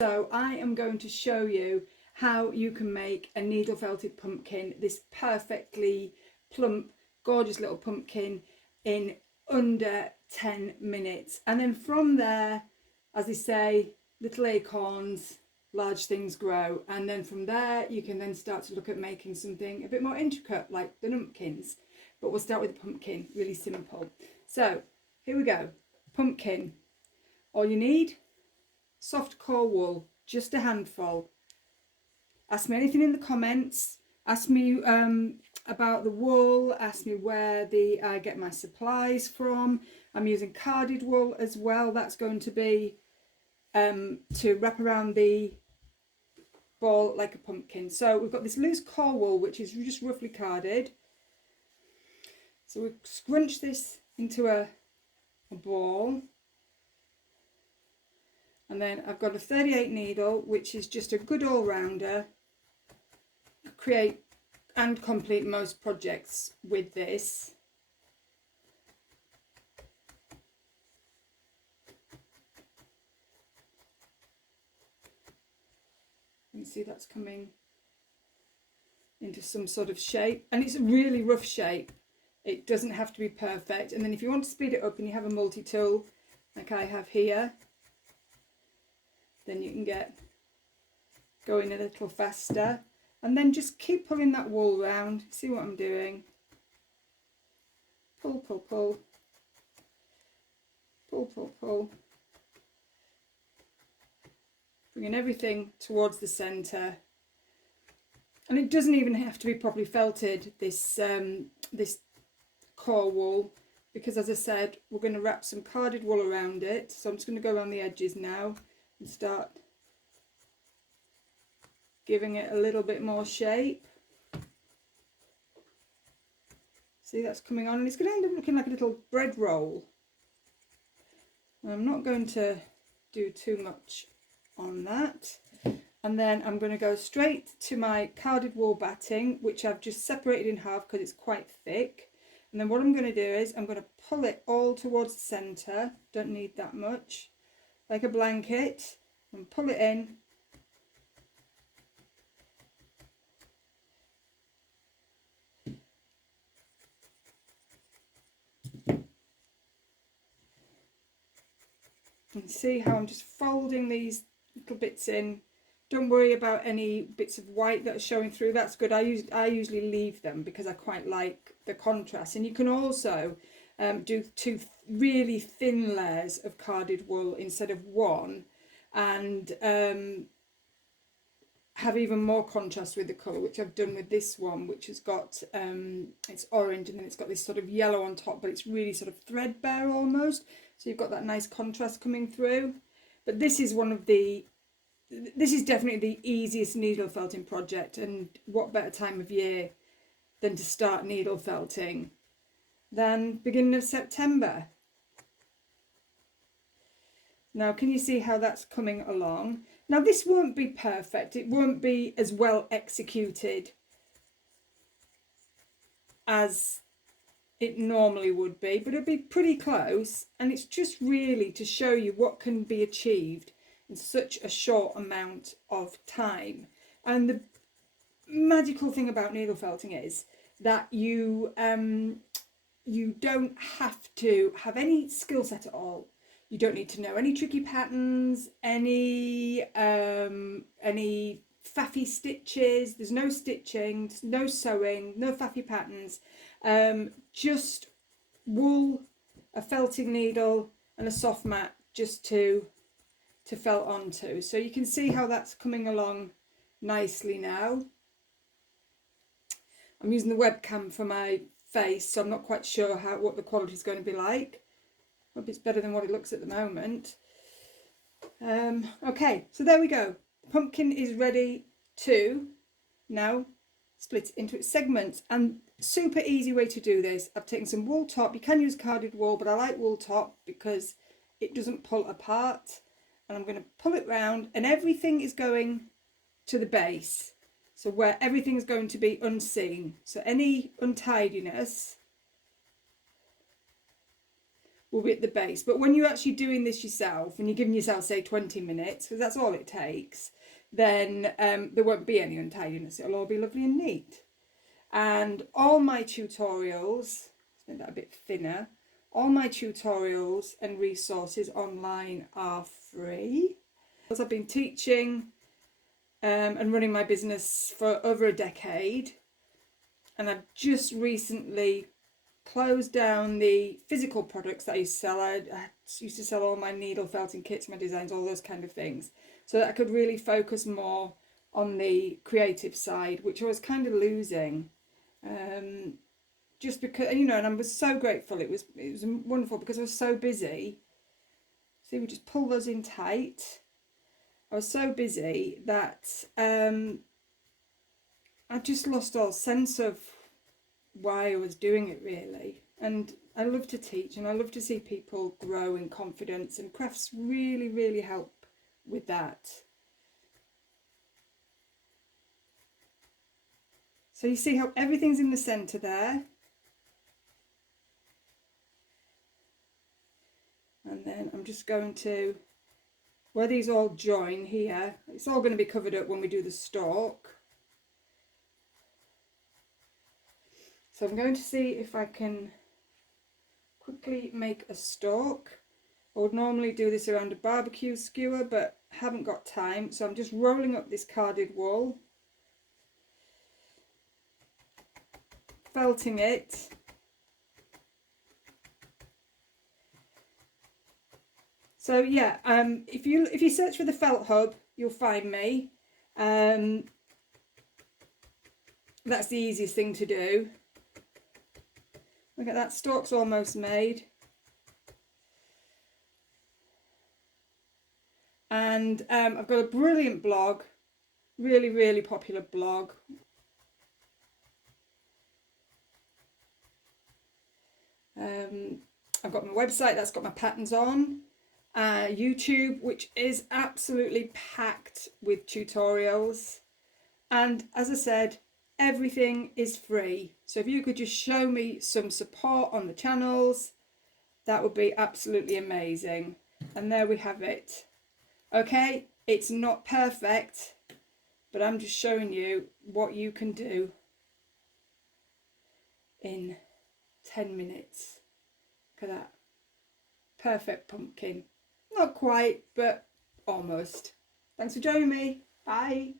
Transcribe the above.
So I am going to show you how you can make a needle felted pumpkin, this perfectly plump, gorgeous little pumpkin, in under 10 minutes. And then from there, as they say, little acorns, large things grow. And then from there, you can then start to look at making something a bit more intricate, like the numpkins. But we'll start with the pumpkin, really simple. So here we go, pumpkin. All you need, soft core wool, just a handful. Ask me anything in the comments. Ask me about the wool. Ask me where I get my supplies from. I'm using carded wool as well. That's going to be to wrap around the ball like a pumpkin. So we've got this loose core wool, which is just roughly carded. So we scrunch this into a ball. And then I've got a 38 needle, which is just a good all-rounder. Create and complete most projects with this. You can see that's coming into some sort of shape. And it's a really rough shape. It doesn't have to be perfect. And then if you want to speed it up and you have a multi-tool, like I have here, then you can get going a little faster. And then just keep pulling that wool round. See what I'm doing? Pull, pull, pull. Pull, pull, pull. Bringing everything towards the centre. And it doesn't even have to be properly felted, this core wool, because as I said, we're going to wrap some carded wool around it. So I'm just going to go around the edges now and start giving it a little bit more shape. See, that's coming on, and it's going to end up looking like a little bread roll. I'm not going to do too much on that. And then I'm going to go straight to my carded wool batting, which I've just separated in half because it's quite thick. And then what I'm going to do is I'm going to pull it all towards the centre. Don't need that much. Like a blanket. And pull it in. And see how I'm just folding these little bits in. Don't worry about any bits of white that are showing through. That's good. I usually leave them because I quite like the contrast. And you can also do two really thin layers of carded wool instead of one, and have even more contrast with the colour, which I've done with this one, which has got it's orange and then it's got this sort of yellow on top, but it's really sort of threadbare almost. So you've got that nice contrast coming through. But this is definitely the easiest needle felting project, and what better time of year than to start needle felting than beginning of September. Now can you see how that's coming along? Now this won't be perfect, it won't be as well executed as it normally would be, but it'll be pretty close, and it's just really to show you what can be achieved in such a short amount of time. And the magical thing about needle felting is that you don't have to have any skill set at all. You don't need to know any tricky patterns, any faffy stitches. There's no stitching, no sewing, no faffy patterns. Just wool, a felting needle and a soft mat just to felt onto. So you can see how that's coming along nicely now. I'm using the webcam for my face, so I'm not quite sure what the quality is going to be like. Hope it's better than what it looks at the moment. Okay, so there we go. The pumpkin is ready to now split into its segments, and super easy way to do this. I've taken some wool top. You can use carded wool, but I like wool top because it doesn't pull apart. And I'm going to pull it round, and everything is going to the base, so where everything is going to be unseen. So any untidiness will be at the base. But when you're actually doing this yourself and you're giving yourself, say, 20 minutes, because that's all it takes, then there won't be any untidiness. It'll all be lovely and neat. And all my tutorials, let's make that a bit thinner, all my tutorials and resources online are free. As I've been teaching and running my business for over a decade, and I've just recently closed down the physical products that I used to sell. I used to sell all my needle felting kits, my designs, all those kind of things, so that I could really focus more on the creative side, which I was kind of losing. Just because, you know, and I was so grateful. It was wonderful because I was so busy. See, we just pull those in tight. I was so busy that I just lost all sense of why I was doing it, really. And I love to teach, and I love to see people grow in confidence, and crafts really, really help with that. So you see how everything's in the centre there. And then I'm just going to, where these all join here, it's all going to be covered up when we do the stalk. So I'm going to see if I can quickly make a stalk. I would normally do this around a barbecue skewer, but haven't got time. So I'm just rolling up this carded wool, felting it. So yeah, if you search for the Felt Hub, you'll find me. That's the easiest thing to do. Look at that, stalk's almost made. And I've got a brilliant blog, really, really popular blog. I've got my website that's got my patterns on. YouTube, which is absolutely packed with tutorials. And as I said, everything is free. So if you could just show me some support on the channels, that would be absolutely amazing. And there we have it. Okay, it's not perfect, but I'm just showing you what you can do in 10 minutes. Look at that. Perfect pumpkin. Not quite, but almost. Thanks for joining me. Bye.